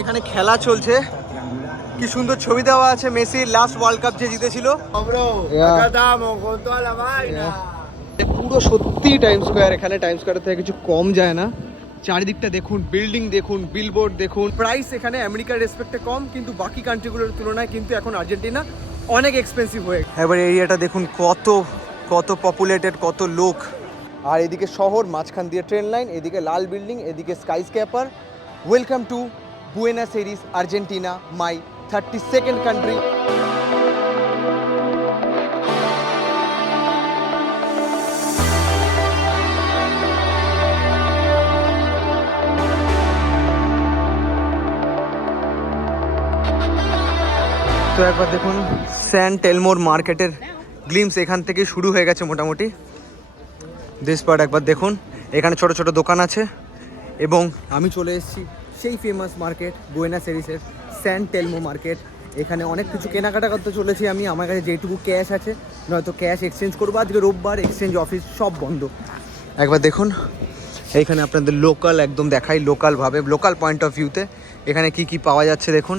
এখানে খেলা চলছে, কি সুন্দর ছবি দেওয়া আছে মেসির লাস্ট ওয়ার্ল্ড কাপ যে জিতেছিল। পুরো সত্যি টাইম স্কোয়ার, এখানে টাইম স্কোয়ার থেকে কিছু কম যায় না। চারিদিকটা দেখুন, বিল্ডিং দেখুন, বিলবোর্ড দেখুন। প্রাইস এখানে আমেরিকার রেসপেক্টে কম, কিন্তু বাকি কান্ট্রিগুলোর তুলনায় কিন্তু এখন আর্জেন্টিনা অনেক এক্সপেন্সিভ হয়ে গেছে। এবার এরিয়াটা দেখুন কত কত পপুলেটেড, কত লোক। আর এদিকে শহর, মাঝখান দিয়ে ট্রেন লাইন, এদিকে লাল বিল্ডিং, এদিকে sky scraper. Welcome to Buenos Aires, Argentina, my 32nd country. তো একবার দেখুন স্যান টেলমোর মার্কেটের গ্লিমস এখান থেকে শুরু হয়ে গেছে মোটামুটি। দিস পার্ট একবার দেখুন, এখানে ছোট ছোট দোকান আছে। এবং আমি চলে এসেছি সেই ফেমাস মার্কেট বুয়েনোস আইরেসের স্যান টেলমো মার্কেট। এখানে অনেক কিছু কেনাকাটা করতে চলেছি আমি। আমার কাছে যেটুকু ক্যাশ আছে, নয়তো ক্যাশ এক্সচেঞ্জ করবো। আজকে রোববার, এক্সচেঞ্জ অফিস সব বন্ধ। একবার দেখুন এইখানে আপনাদের লোকাল একদম দেখাই, লোকালভাবে, লোকাল পয়েন্ট অফ ভিউতে এখানে কি কি পাওয়া যাচ্ছে দেখুন।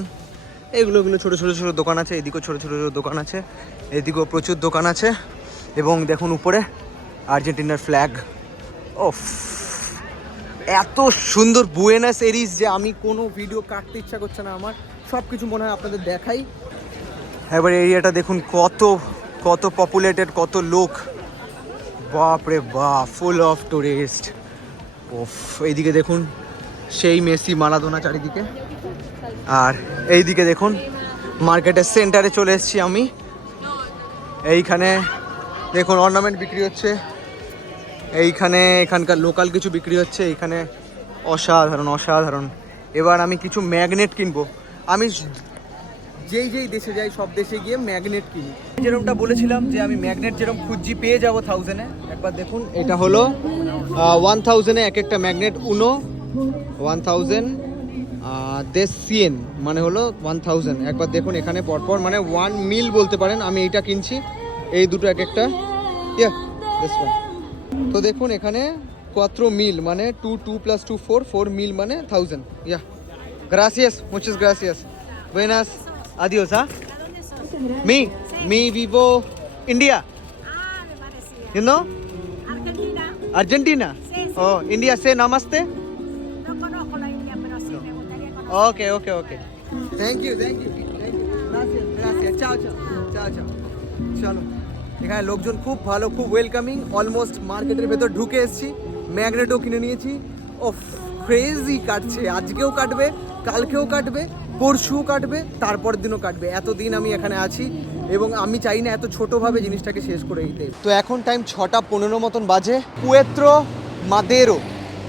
এগুলো ছোটো ছোটো ছোটো দোকান আছে, এদিকেও ছোটো ছোটো ছোটো দোকান আছে, এদিকেও প্রচুর দোকান আছে। এবং দেখুন উপরে আর্জেন্টিনার ফ্ল্যাগ। ওফ, এত সুন্দর বুয়েনোস আইরেস যে আমি কোনো ভিডিও কাটতে ইচ্ছা করছে না আমার। সব কিছু মনে হয় আপনাদের দেখাই। এবার এরিয়াটা দেখুন কত কত পপুলেটেড, কত লোক, বাপ রে বাপ, ফুল অফ টুরিস্ট। ওফ, এইদিকে দেখুন সেই মেসি, মারাদোনা চারিদিকে। আর এইদিকে দেখুন মার্কেটের সেন্টারে চলে এসেছি আমি। এইখানে দেখুন অর্নামেন্ট বিক্রি হচ্ছে, এইখানে এখানকার লোকাল কিছু বিক্রি হচ্ছে। এইখানে অসাধারণ অসাধারণ। এবার আমি কিছু ম্যাগনেট কিনবো। আমি যেই দেশে যাই সব দেশে গিয়ে ম্যাগনেট কিনি। যেরকমটা বলেছিলাম যে আমি ম্যাগনেট যেরকম খুঁজছি পেয়ে যাবো 1000-এ। একবার দেখুন এটা হলো 1000-এ এক একটা ম্যাগনেট। 1000 100 মানে হলো 1000। একবার দেখুন এখানে পরপর, মানে 1 মিল বলতে পারেন। আমি এইটা কিনছি, এই দুটো এক একটা। তো দেখুন এখানে 4 মিল মানে 2 + 2 4 মিল মানে 1000। গ্রাসিয়াস, মুচাস গ্রাসিয়াস, বুয়েনাস আদিওস। মি vivo India, you know Argentina. Oh, India, say namaste. Okay. Thank you. Gracias. Ciao. চলো, এখানে লোকজন খুব ভালো, খুব ওয়েলকামিং। অলমোস্ট মার্কেটের ভেতর ঢুকে এসেছি, ম্যাগনেটও কিনে নিয়েছি। ওফ, ক্রেজি কাটছে। আজকেও কাটবে, কালকেও কাটবে, পরশুও কাটবে, তারপর দিনও কাটবে। এতদিন আমি এখানে আছি এবং আমি চাই না এত ছোটোভাবে জিনিসটাকে শেষ করে দিতে। তো এখন টাইম 6:15 মতন বাজে।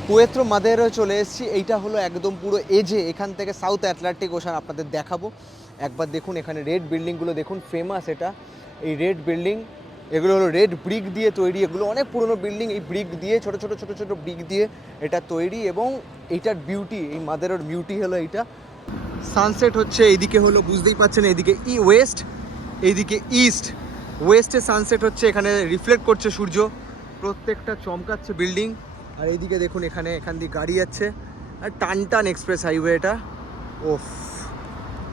পুয়েত্রো মাদেরো চলে এসেছি। এইটা হলো একদম পুরো এজে, এখান থেকে সাউথ আটলান্টিক ওশান আপনাদের দেখাবো। একবার দেখুন এখানে রেড বিল্ডিংগুলো দেখুন, ফেমাস এটা। এই রেড বিল্ডিং, এগুলো হলো রেড ব্রিক দিয়ে তৈরি। এগুলো অনেক পুরনো বিল্ডিং, এই ব্রিক দিয়ে ছোটো ছোটো ব্রিক দিয়ে এটা তৈরি। এবং এইটার বিউটি, এই মাদেরোর বিউটি হলো এইটা। সানসেট হচ্ছে এইদিকে, হলো বুঝতেই পারছেন, এইদিকে ওয়েস্ট, এইদিকে ইস্ট। ওয়েস্টে সানসেট হচ্ছে, এখানে রিফ্লেক্ট করছে সূর্য, প্রত্যেকটা চমকাচ্ছে বিল্ডিং। আর এইদিকে দেখুন এখান দিয়ে গাড়ি যাচ্ছে, আর টান এক্সপ্রেস হাইওয়ে এটা। ওফ,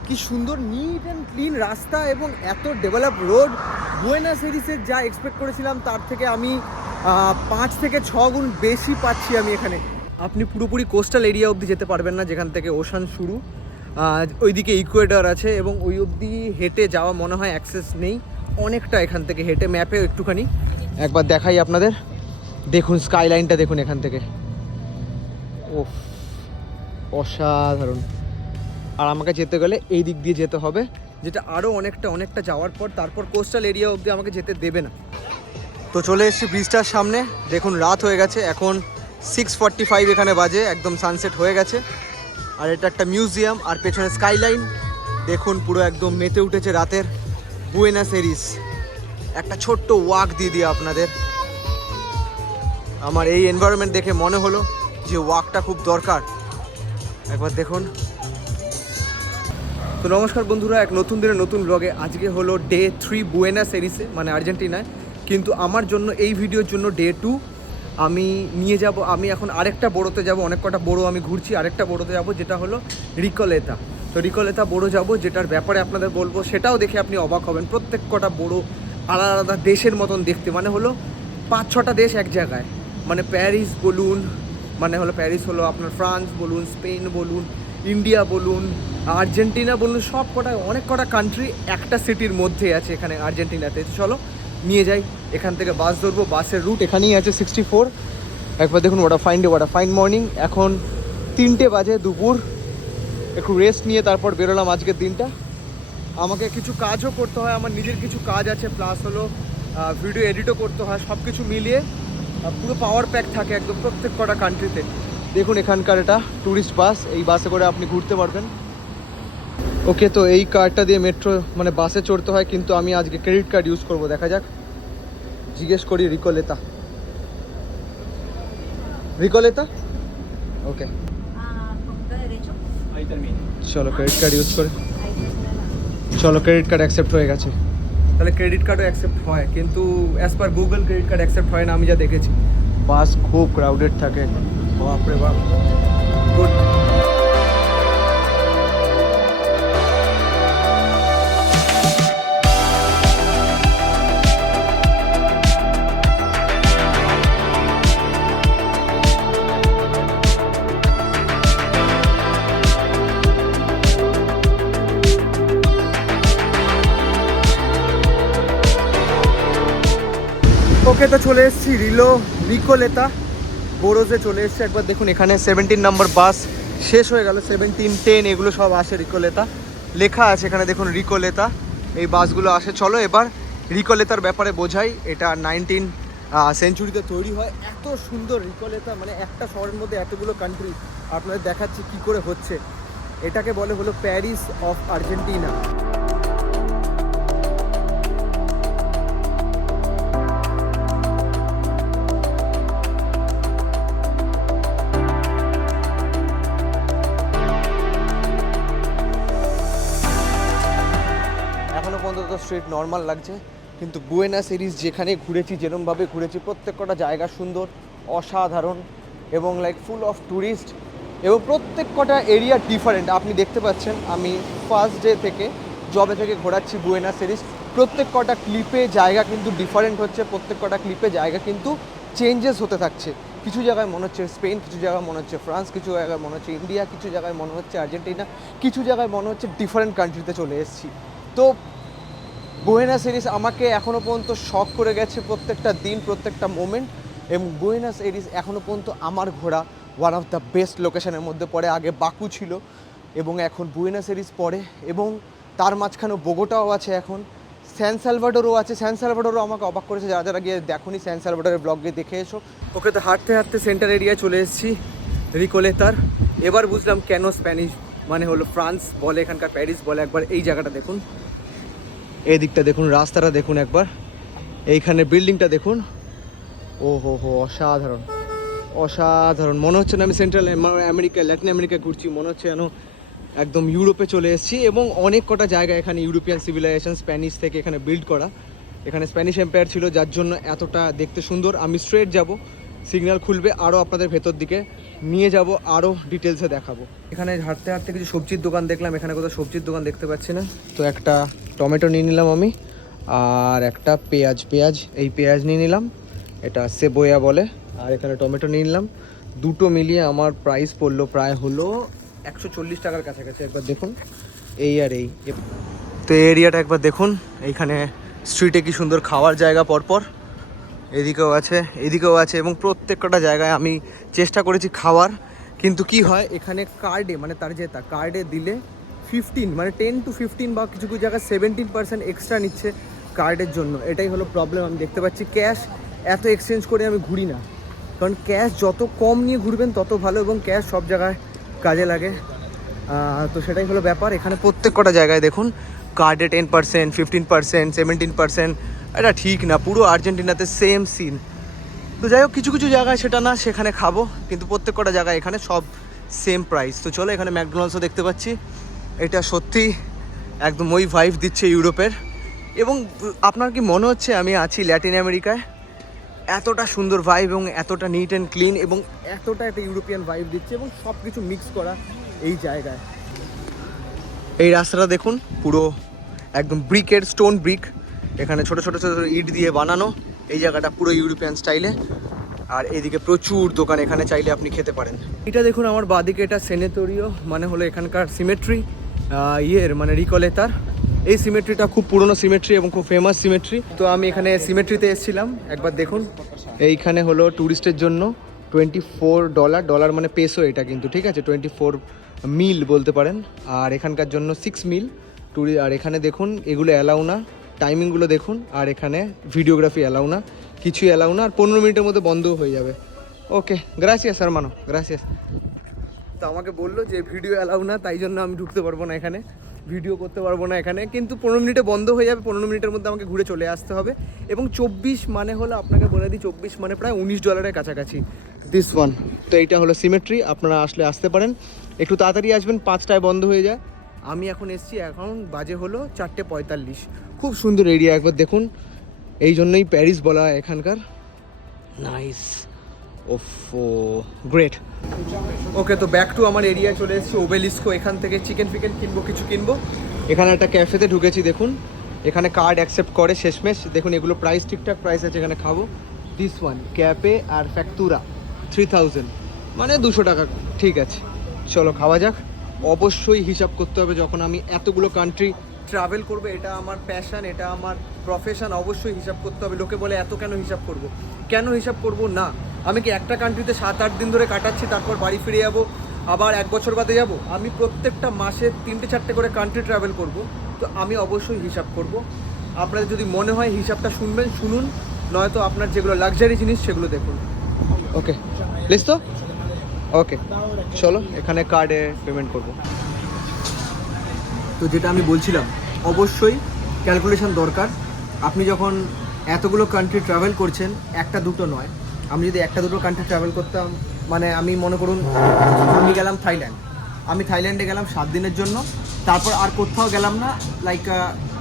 কি সুন্দর নিট অ্যান্ড ক্লিন রাস্তা এবং এত ডেভেলপ রোড। বুয়েনোস আইরেসের যা এক্সপেক্ট করেছিলাম তার থেকে আমি 5 থেকে 6 গুণ বেশি পাচ্ছি আমি এখানে। আপনি পুরোপুরি কোস্টাল এরিয়া অবধি যেতে পারবেন না, যেখান থেকে ওশান শুরু। ওইদিকে ইকুয়েডর আছে এবং ওই অবধি হেঁটে যাওয়া মনে হয় অ্যাক্সেস নেই। অনেকটা এখান থেকে হেঁটে, ম্যাপে একটুখানি একবার দেখাই আপনাদের। দেখুন স্কাইলাইনটা দেখুন এখান থেকে। ওফ, অসাধারণ। আর আমাকে যেতে গেলে এই দিক দিয়ে যেতে হবে, যেটা আরও অনেকটা যাওয়ার পর তারপর কোস্টাল এরিয়া অবধি আমাকে যেতে দেবে না। তো চলে এসেছি ব্রিজটার সামনে। দেখুন রাত হয়ে গেছে, এখন 6:45 এখানে বাজে, একদম সানসেট হয়ে গেছে। আর এটা একটা মিউজিয়াম, আর পেছনে স্কাইলাইন দেখুন, পুরো একদম মেতে উঠেছে রাতের বুয়েনোস আইরেস। একটা ছোট্ট ওয়াক দিয়ে আপনাদের। আমার এই এনভায়রনমেন্ট দেখে মনে হলো যে ওয়াকটা খুব দরকার। একবার দেখুন। তো নমস্কার বন্ধুরা, এক নতুন দিনের নতুন ব্লগে। আজকে হলো ডে 3 বুয়েনোস আইরেসে, মানে আর্জেন্টিনায়। কিন্তু আমার জন্য এই ভিডিওর জন্য ডে 2। আমি নিয়ে যাব, আমি এখন আরেকটা বড়োতে যাব, অনেক কটা বড়ো আমি ঘুরছি, আরেকটা বড়োতে যাব যেটা হলো রিকলেতা। তো রিকলেতা বড়ো যাব, যেটার ব্যাপারে আপনাদের বলবো, সেটাও দেখে আপনি অবাক হবেন। প্রত্যেক কটা বড়ো আলাদা আলাদা দেশের মতন দেখতে, মানে হলো 5-6টা দেশ এক জায়গায়। মানে প্যারিস বলুন, মানে হলো প্যারিস হলো আপনার ফ্রান্স বলুন, স্পেন বলুন, ইন্ডিয়া বলুন, আর্জেন্টিনা বলুন, সব কটা অনেক কটা কান্ট্রি একটা সিটির মধ্যে আছে এখানে আর্জেন্টিনাতে। চলো নিয়ে যাই, এখান থেকে বাস ধরবো, বাসের রুট এখানেই আছে 64। একবার দেখুন ওয়াটা ফাইন মর্নিং, এখন 3টে বাজে দুপুর। একটু রেস্ট নিয়ে তারপর বেরোলাম আজকের দিনটা। আমাকে কিছু কাজও করতে হয়, আমার নিজের কিছু কাজ আছে, প্লাস হলো ভিডিও এডিটও করতে হয়, সব কিছু মিলিয়ে পুরো পাওয়ার প্যাক থাকে একদম প্রত্যেক কটা কান্ট্রিতে। দেখুন এখানকার এটা ট্যুরিস্ট বাস, এই বাসে করে আপনি ঘুরতে পারবেন। ওকে, তো এই কার্ডটা দিয়ে মেট্রো মানে বাসে চড়তে হয়, কিন্তু আমি আজকে ক্রেডিট কার্ড ইউজ করব, দেখা যাক। জিজ্ঞেস করি রিকলেতা, রিকলেতা ওকে, চলো ক্রেডিট কার্ড ইউজ করে, চলো ক্রেডিট কার্ড অ্যাকসেপ্ট হয়ে গেছে। তাহলে ক্রেডিট কার্ডও অ্যাকসেপ্ট হয়, কিন্তু as per Google credit card accept হয় না আমি যা দেখেছি। বাস খুব ক্রাউডেড থাকে, বাপরে বাপ। গুড। ওকে, তো চলে এসেছি রিকলেতা বোরোজে চলে এসেছি। একবার দেখুন এখানে 17 নম্বর বাস শেষ হয়ে গেল, 17, 10 এগুলো সব আসে রিকলেতা, লেখা আছে এখানে দেখুন রিকলেতা, এই বাসগুলো আসে। চলো এবার রিকলেতার ব্যাপারে বোঝাই। এটা 19 সেঞ্চুরিতে তৈরি হয়। এত সুন্দর রিকলেতা, মানে একটা শহরের মধ্যে এতগুলো কান্ট্রি আপনাদের দেখাচ্ছি কি করে হচ্ছে। এটাকে বলে হলো প্যারিস অফ আর্জেন্টিনা। এখনও পর্যন্ত স্ট্রিট নর্মাল লাগছে, কিন্তু বুয়েনাস এরিস যেখানে ঘুরেছি, যেরমভাবে ঘুরেছি, প্রত্যেক কটা জায়গা সুন্দর, অসাধারণ এবং লাইক ফুল অফ ট্যুরিস্ট, এবং প্রত্যেক কটা এরিয়া ডিফারেন্ট। আপনি দেখতে পাচ্ছেন আমি ফার্স্ট ডে থেকে জবে থেকে ঘোরাচ্ছি বুয়েনাস এরিস, প্রত্যেক কটা ক্লিপে জায়গা কিন্তু ডিফারেন্ট হচ্ছে, প্রত্যেক কটা ক্লিপে জায়গা কিন্তু চেঞ্জেস হতে থাকছে। কিছু জায়গায় মনে হচ্ছে স্পেন, কিছু জায়গায় মনে হচ্ছে ফ্রান্স, কিছু জায়গায় মনে হচ্ছে ইন্ডিয়া, কিছু জায়গায় মনে হচ্ছে আর্জেন্টিনা, কিছু জায়গায় মনে হচ্ছে ডিফারেন্ট কান্ট্রিতে চলে এসেছি। তো বুয়েনাস এরিস আমাকে এখনও পর্যন্ত শক করে গেছে প্রত্যেকটা দিন, প্রত্যেকটা মোমেন্ট, এবং বুয়েনাস এরিস এখনও পর্যন্ত আমার ঘোরা ওয়ান অফ দ্য বেস্ট লোকেশনের মধ্যে পড়ে। আগে বাকু ছিল এবং এখন বুয়েনাস এরিস পড়ে, এবং তার মাঝখানেও বোগোটাও আছে, এখন স্যান সালভাডোরও আছে। স্যান সালভাডোরও আমাকে অবাক করেছে, যারা যারা গিয়ে দেখুনি স্যান সালভাডোরের ব্লগ গিয়ে দেখে এসো। ওকে, তো হাঁটতে হাঁটতে সেন্টার এরিয়ায় চলে এসেছি রিকলেতার। এবার বুঝলাম কেন স্প্যানিশ মানে হলো ফ্রান্স বলে, এখানকার প্যারিস বলে। একবার এই জায়গাটা দেখুন, এই দিকটা দেখুন, রাস্তাটা দেখুন একবার, এইখানে বিল্ডিংটা দেখুন, ও হো হো, অসাধারণ অসাধারণ। মনে হচ্ছে না আমি সেন্ট্রাল আমেরিকা, ল্যাটিন আমেরিকায় ঘুরছি, মনে হচ্ছে যেন একদম ইউরোপে চলে এসেছি। এবং অনেক কটা জায়গা এখানে ইউরোপিয়ান সিভিলাইজেশন স্প্যানিশ থেকে এখানে বিল্ড করা, এখানে স্প্যানিশ এম্পায়ার ছিল, যার জন্য এতটা দেখতে সুন্দর। আমি স্ট্রেট যাব, সিগন্যাল খুলবে, আরও আপনাদের ভেতর দিকে নিয়ে যাব, আরও ডিটেলসে দেখাবো। এখানে হাঁটতে হাঁটতে কিছু সবজির দোকান দেখলাম, এখানে কোথাও সবজির দোকান দেখতে পাচ্ছি না, তো একটা টমেটো নিয়ে নিলাম আমি, আর একটা পেঁয়াজ, এই পেঁয়াজ নিয়ে নিলাম, এটা সেবোয়া বলে, আর এখানে টমেটো নিয়ে নিলাম। দুটো মিলিয়ে আমার প্রাইস পড়লো প্রায় হলো 140 টাকার কাছাকাছি। একবার দেখুন এই আর এই, তো এই এরিয়াটা একবার দেখুন, এইখানে স্ট্রিটে কি সুন্দর খাওয়ার জায়গা পরপর, এদিকেও আছে এদিকেও আছে, এবং প্রত্যেকটা জায়গায় আমি চেষ্টা করেছি খাওয়ার, কিন্তু কি হয় এখানে কার্ডে, মানে তার যে কার্ডে দিলে 15 মানে 10 to 15 বা কিছু কিছু জায়গায় 17% এক্সট্রা নিচ্ছে কার্ডের জন্য। এটাই হলো প্রবলেম। আমি দেখতে পাচ্ছি ক্যাশ এত এক্সচেঞ্জ করে আমি ঘুরি না, কারণ ক্যাশ যত কম নিয়ে ঘুরবেন তত ভালো, এবং ক্যাশ সব জায়গায় কাজে লাগে। তো সেটাই হলো ব্যাপার। এখানে প্রত্যেক কটা জায়গায় দেখুন কার্ডে 10%, 15%, 17%, এটা ঠিক না। পুরো আর্জেন্টিনাতে সেম সিন। তো যাই হোক, কিছু কিছু জায়গায় সেটা না, সেখানে খাবো, কিন্তু প্রত্যেক কটা জায়গায় এখানে সব সেম প্রাইস। তো চলো, এখানে ম্যাকডোনাল্ডসও দেখতে পাচ্ছি, এটা সত্যি একদম ওই ভাইব দিচ্ছে ইউরোপের। এবং আপনার কি মনে হচ্ছে আমি আছি ল্যাটিন আমেরিকায়? এতটা সুন্দর ভাইব এবং এতটা নিট অ্যান্ড ক্লিন এবং এতটা একটা ইউরোপিয়ান ভাইব দিচ্ছে এবং সব কিছু মিক্স করা এই জায়গায়। এই রাস্তাটা দেখুন পুরো একদম ব্রিকের, স্টোন ব্রিক, এখানে ছোট ছোট ছোট ইট দিয়ে বানানো। এই জায়গাটা পুরো ইউরোপিয়ান স্টাইলে, আর এদিকে প্রচুর দোকান, এখানে চাইলে আপনি খেতে পারেন। এটা দেখুন আমার বাদিকে, এটা সেনেটোরিও, মানে হলো এখানকার সিমেট্রি, মানে রিকলেতার। এই সিমেট্রিটা খুব পুরনো সিমেট্রি এবং খুব ফেমাস সিমেট্রি। তো আমি এখানে সিমেট্রিতে এসেছিলাম, একবার দেখুন। এইখানে হলো ট্যুরিস্টের জন্য $24, মানে পেসো এটা কিন্তু, ঠিক আছে, 24 মিল বলতে পারেন। আর এখানকার জন্য 6 মিল আর এখানে দেখুন এগুলো অ্যালাউ না, টাইমিংগুলো দেখুন। আর এখানে ভিডিওগ্রাফি অ্যালাউ না, কিছুই অ্যালাউ না। আর 15 মিনিটের মধ্যে বন্ধ হয়ে যাবে। ওকে, গ্রাসিয়াস হারমানো, গ্রাসিয়াস। তো আমাকে বললো যে ভিডিও অ্যালাউ না, তাই জন্য আমি ঢুকতে পারবো না এখানে, ভিডিও করতে পারবো না এখানে। কিন্তু 15 মিনিটে বন্ধ হয়ে যাবে, 15 মিনিটের মধ্যে আমাকে ঘুরে চলে আসতে হবে। এবং 24 মানে হলো, আপনাকে বলে দিই, 24 মানে প্রায় $19 কাছাকাছি দিস ওয়ান। তো এইটা হলো সিমেট্রি, আপনারা আসতে পারেন। একটু তাড়াতাড়ি আসবেন, 5টায় বন্ধ হয়ে যায়। আমি এখন এসছি, এখন বাজে হলো 4:45। খুব সুন্দর এরিয়া, একবার দেখুন। এই জন্যই প্যারিস বলা হয় এখানকার। Nice, ওফো, great. ওকে, তো ব্যাক টু আমার এরিয়া চলে এসেছি, ওবেলিস্কো। এখান থেকে চিকেন কিনবো, কিছু কিনবো। এখানে একটা ক্যাফেতে ঢুকেছি, দেখুন এখানে কার্ড অ্যাকসেপ্ট করে শেষমেশ। দেখুন এগুলো প্রাইস, ঠিকঠাক প্রাইস আছে। এখানে খাবো দিস ওয়ান, ক্যাপে আর ফ্যাক্তুরা, 3000, মানে 200 টাকা। ঠিক আছে, চলো খাওয়া যাক। অবশ্যই হিসাব করতে হবে, যখন আমি এতগুলো কান্ট্রি ট্রাভেল করবো, এটা আমার প্যাশন, এটা আমার প্রফেশন, অবশ্যই হিসাব করতে হবে। লোকে বলে এত কেন হিসাব করব, কেন হিসাব করব না। আমি কি একটা কান্ট্রিতে 7-8 দিন ধরে কাটাচ্ছি, তারপর বাড়ি ফিরে যাবো, আবার 1 বছর বাদে যাব? আমি প্রত্যেকটা মাসে 3-4টে করে কান্ট্রি ট্রাভেল করব। তো আমি অবশ্যই হিসাব করব। আপনাদের যদি মনে হয় হিসাবটা শুনবেন, শুনুন, নয়তো আপনার যেগুলো লাক্সারি জিনিস সেগুলো দেখুন। ওকে, লিস্ট তো ওকে, চলো এখানে কার্ডে পেমেন্ট করব। তো যেটা আমি বলছিলাম, অবশ্যই ক্যালকুলেশন দরকার। আপনি যখন এতগুলো কান্ট্রি ট্রাভেল করছেন, একটা দুটো নয়, আমি যদি একটা দুটো কান্ট্রি ট্রাভেল করতাম, মানে আমি মনে করুন আমি গেলাম থাইল্যান্ড, আমি থাইল্যান্ডে গেলাম 7 দিনের জন্য, তারপর আর কোথাও গেলাম না, লাইক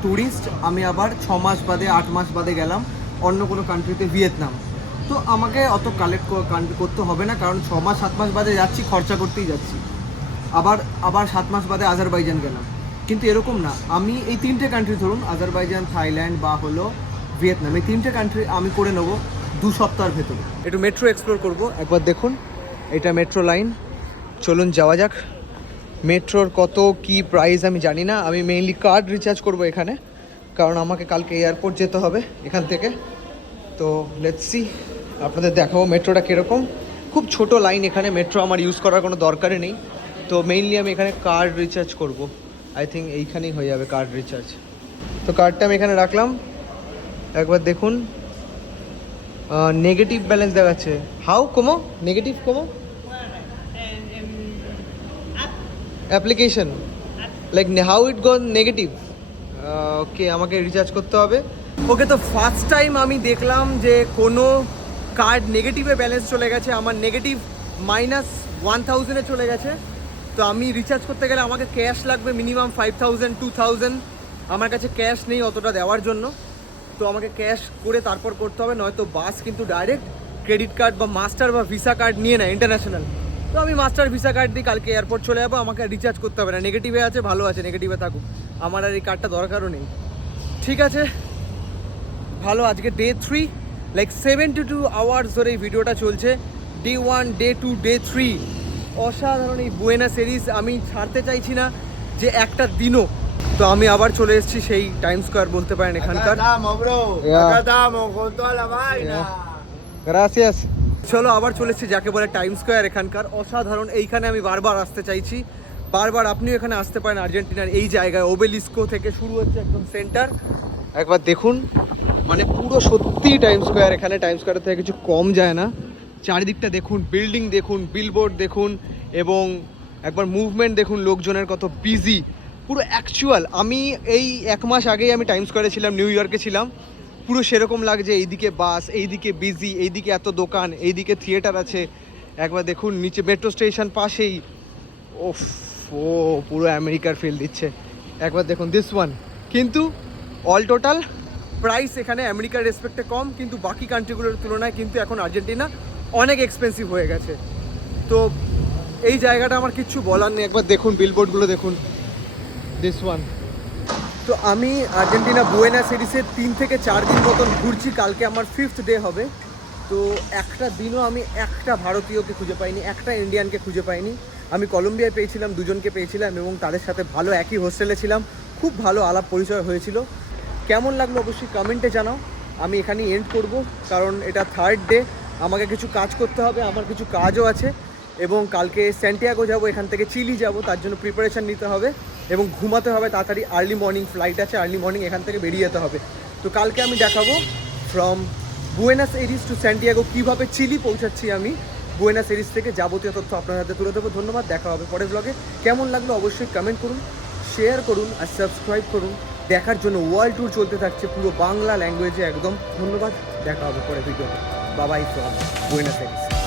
ট্যুরিস্ট, আমি আবার 6 মাস বাদে 8 মাস বাদে গেলাম অন্য কোনো কান্ট্রিতে, ভিয়েতনাম। তো আমাকে অত কালেক্ট করতে হবে না, কারণ 6 মাস 7 মাস বাদে যাচ্ছি, খরচা করতেই যাচ্ছি। আবার 7 মাস বাদে আজারবাইজান গেলাম। কিন্তু এরকম না, আমি এই 3টে কান্ট্রি, ধরুন আজারবাইজান, থাইল্যান্ড বা হলো ভিয়েতনাম, এই 3টে কান্ট্রি আমি করে নেবো 2 সপ্তাহের ভেতরে। একটু মেট্রো এক্সপ্লোর করব। একবার দেখুন, এটা মেট্রো লাইন, চলুন যাওয়া যাক। মেট্রোর কত কি প্রাইস আমি জানি না, আমি মেইনলি কার্ড রিচার্জ করব এখানে, কারণ আমাকে কালকে এয়ারপোর্ট যেতে হবে এখান থেকে। তো লেটস সি, আপনাদের দেখাবো মেট্রোটা কীরকম। খুব ছোট লাইন এখানে, মেট্রো আমার ইউজ করার কোনো দরকারই নেই। তো মেইনলি আমি এখানে কার্ড রিচার্জ করব, আই থিঙ্ক এইখানেই হয়ে যাবে কার্ড রিচার্জ। তো কার্ডটা আমি এখানে রাখলাম, একবার দেখুন। নেগেটিভ ব্যালেন্স দেখাচ্ছে। How come negative come application, like how it go negative. Okay, আমাকে রিচার্জ করতে হবে। ওকে, তো ফার্স্ট টাইম আমি দেখলাম যে কোনো কার্ড নেগেটিভে ব্যালেন্স চলে গেছে, আমার নেগেটিভ -1000-এ চলে গেছে। তো আমি রিচার্জ করতে গেলে আমাকে ক্যাশ লাগবে মিনিমাম 5000-2000, আমার কাছে ক্যাশ নেই অতটা দেওয়ার জন্য। তো আমাকে ক্যাশ করে তারপর করতে হবে, নয়তো বাস কিন্তু ডাইরেক্ট ক্রেডিট কার্ড বা মাস্টার বা ভিসা কার্ড নিয়ে নেয় ইন্টারন্যাশনাল। তো আমি মাস্টার ভিসা কার্ড দিয়ে কালকে এয়ারপোর্ট চলে যাবো, আমাকে রিচার্জ করতে হবে না। নেগেটিভে আছে, ভালো আছে, নেগেটিভে থাকুক, আমার আর এই কার্ডটা দরকারও নেই। ঠিক আছে, ভালো। আজকে ডে 3, লাইক 72 আওয়ার্স ধরে এই ভিডিওটা চলছে। ডে 1, ডে 2, ডে 3, অসাধারণ এই বুয়েনোস এয়ারিস। আমি ছাড়তে চাইছি না যে একটা দিনও। তো আমি আবার চলে এসেছি সেই টাইম স্কোয়ার বলতে পারেন এখানকার। গ্রাসিয়াস। চলো আবার চলে এসেছি যাকে বলে টাইম স্কোয়ার, এখানকার অসাধারণ। এইখানে আমি বারবার আসতে চাইছি, বারবার আপনিও এখানে আসতে পারেন। আর্জেন্টিনার এই জায়গায় ওবেলিস্কো থেকে শুরু হচ্ছে একদম সেন্টার। একবার দেখুন, মানে পুরো সত্যি টাইম স্কোয়ার। এখানে টাইম স্কোয়ারের থেকে কিছু কম যায় না। চারিদিকটা দেখুন, বিল্ডিং দেখুন, বিলবোর্ড দেখুন, এবং একবার মুভমেন্ট দেখুন, লোকজনের কত বিজি, পুরো অ্যাকচুয়াল। আমি এই 1 মাস আগেই আমি টাইম স্কোয়ারে ছিলাম, নিউ ইয়র্কে ছিলাম, পুরো সেরকম লাগছে। এইদিকে বাস, এইদিকে বিজি, এইদিকে এত দোকান, এইদিকে থিয়েটার আছে। একবার দেখুন নিচে মেট্রো স্টেশন পাশেই, ওফ, ও পুরো আমেরিকার ফিল দিচ্ছে। একবার দেখুন দিস ওয়ান। কিন্তু অল টোটাল প্রাইস এখানে আমেরিকার রেসপেক্টে কম, কিন্তু বাকি কান্ট্রিগুলোর তুলনায় কিন্তু এখন আর্জেন্টিনা অনেক এক্সপেন্সিভ হয়ে গেছে। তো এই জায়গাটা আমার কিচ্ছু বলার নেই, একবার দেখুন বিলবোর্ডগুলো দেখুন, দিস ওয়ান। তো আমি আর্জেন্টিনা বুয়েনোস এরিসে 3 থেকে 4 দিন মতন ঘুরছি, কালকে আমার 5th ডে হবে। তো একটা দিনও আমি একটা ভারতীয়কে খুঁজে পাইনি, একটা ইন্ডিয়ানকে খুঁজে পাইনি। আমি কলম্বিয়ায় পেয়েছিলাম, দুজনকে পেয়েছিলাম এবং তাদের সাথে ভালো একই হোস্টেলে ছিলাম, খুব ভালো আলাপ পরিচয় হয়েছিল। কেমন লাগলো অবশ্যই কমেন্টে জানাও। আমি এখানেই এন্ড করব, কারণ এটা 3rd ডে, আমাকে কিছু কাজ করতে হবে, আমার কিছু কাজও আছে এবং কালকে স্যান্টিয়াগো যাব, এখান থেকে চিলি যাব, তার জন্য প্রিপারেশান নিতে হবে এবং ঘুমাতে হবে তাড়াতাড়ি। আর্লি মর্নিং ফ্লাইট আছে, আর্লি মর্নিং এখান থেকে বেরিয়ে যেতে হবে। তো কালকে আমি দেখাবো ফ্রম বুয়েনোস এরিস টু স্যান্টিয়াগো কীভাবে চিলি পৌঁছাচ্ছি আমি। বুয়েনোস এরিস থেকে যাবতীয় তথ্য আপনার হাতে তুলে দেবো। ধন্যবাদ, দেখা হবে পরের ব্লগে। কেমন লাগলো অবশ্যই কমেন্ট করুন, শেয়ার করুন আর সাবস্ক্রাইব করুন। দেখার জন্য ওয়ার্ল্ড ট্যুর চলতে থাকছে পুরো বাংলা ল্যাঙ্গুয়েজে একদম। ধন্যবাদ, দেখা হবে পরে ভিডিওতে। বাবাই ফ্রম বুয়েনোস এরিস।